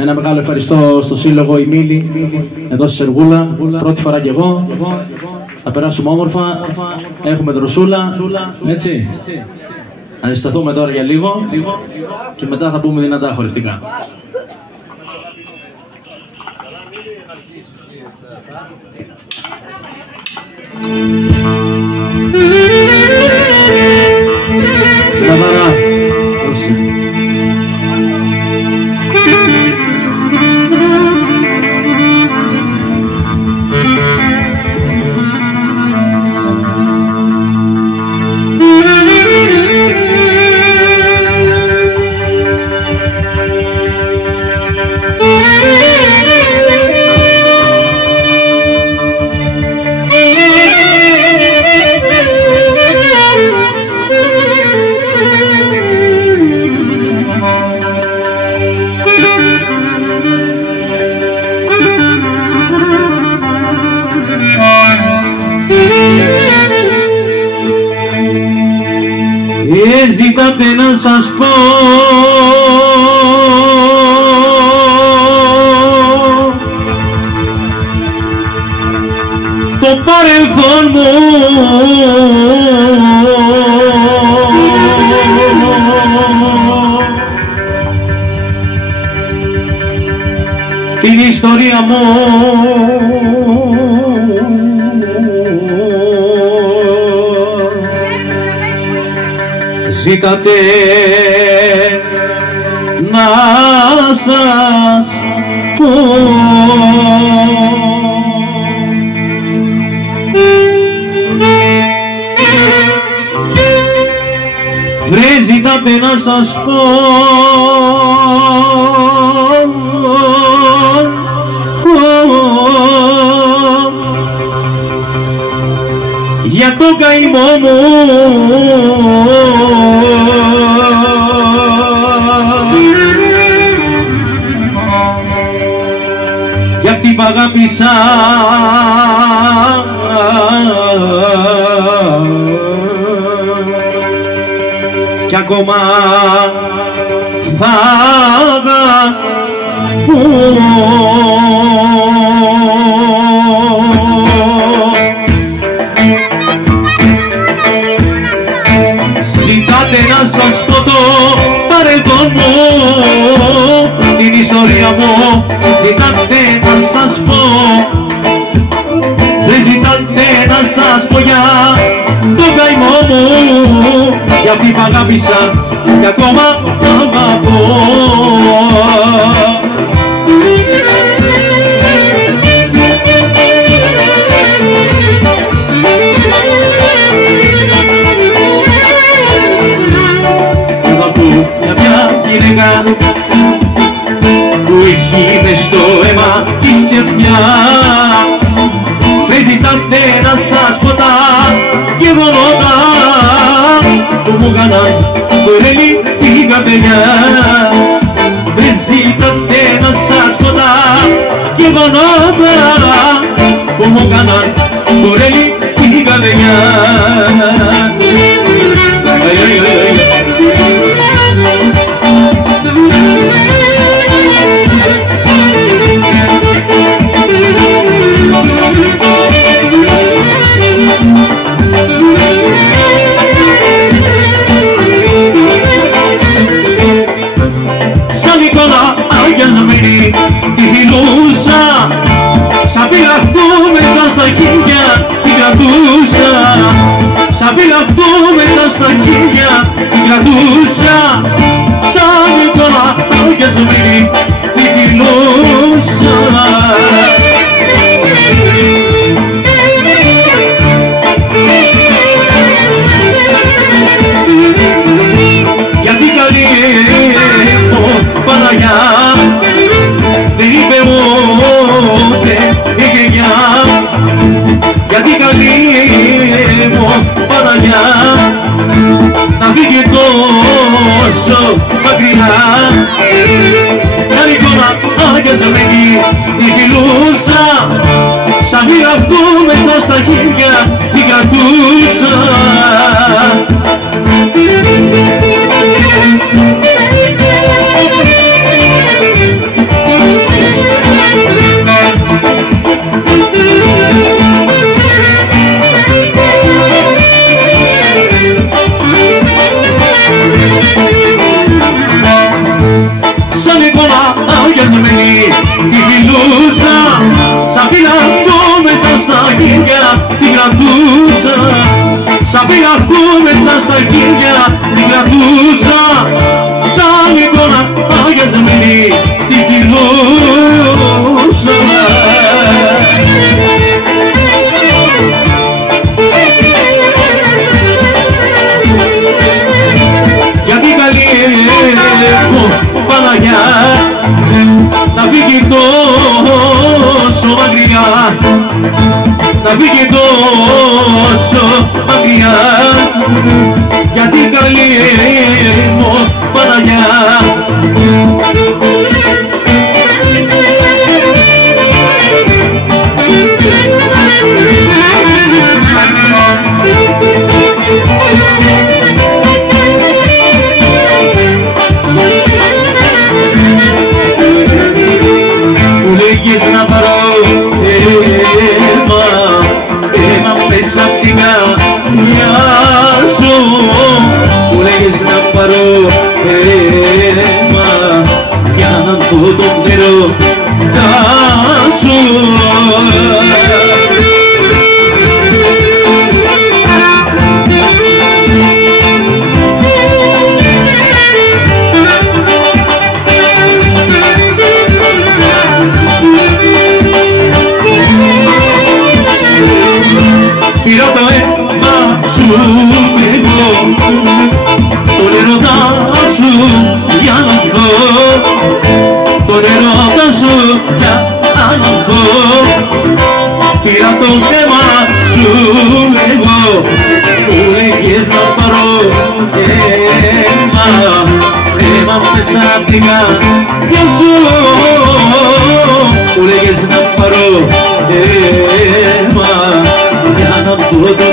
Ένα μεγάλο ευχαριστώ στο σύλλογο η Μίλη, εδώ στη Σεργούλα. Πρώτη φορά κι εγώ. Θα περάσουμε όμορφα. Έχουμε δροσούλα. Έτσι. Θα ζεσταθούμε τώρα για λίγο και μετά θα πούμε δυνατά χορευτικά. Ζητάτε να σας πω το παρελθόν μου, την ιστορία μου. Ζήτατε να σας πω βρε, ζήτατε να σας πω για το καημό μου, για αυτή που αγάπησα κι ακόμα θα αγαπώ. Ζητάτε να σας πω το παρελθόν μου, την ιστορία μου. Ζητάτε να σας πω, δεν ζητάτε να σας πω για τον καημό μου, για αυτή που αγάπησα και ακόμα αγαπώ. Γυναίκα που έχει μες στο αίμα της καρδιά, δεν ζητάτε να σας πω τα γεγονότα που μου κάναν κορέλι την καρδιά. Δεν ζητάτε να σας πω τα γεγονότα που μου κάναν κορέλι την καρδιά. Τη φιλούσα, σαν φυλαχτού μέσα στα χίλια την κρατούσα, σαν φυλαχτού μέσα στα χίλια την κρατούσα, σαν Νικόλα αγιασμένη τη φιλούσα. Γιατί καλή μου Παναγιά δεν είπε ούτε η γενιά, γιατί καλή μου Παναγιά να φύγει τόσο μακριά. Μια Νικόλα αγιασμένη τη φιλούσα, σαν φυλαχτού μέσα στα χέρια την κρατούσα. Παναγιά να φύγει τόσο μακριά, να φύγει τόσο μακριά για την καλή μου Παναγιά. Να πάρω αίμα μέσα απ' την καρδιά σου, που λέγες να πάρω αίμα για να δω τον έρωτα σου. Πήρα το αίμα σου εγώ, τον έρωτα σου για να δω, τον έρωτα σου για να δω. Πήρα το αίμα σου εγώ, που λέγες να πάρω αίμα μέσα απ' την καρδιά σου, που λέγες να πάρω αίμα για να δω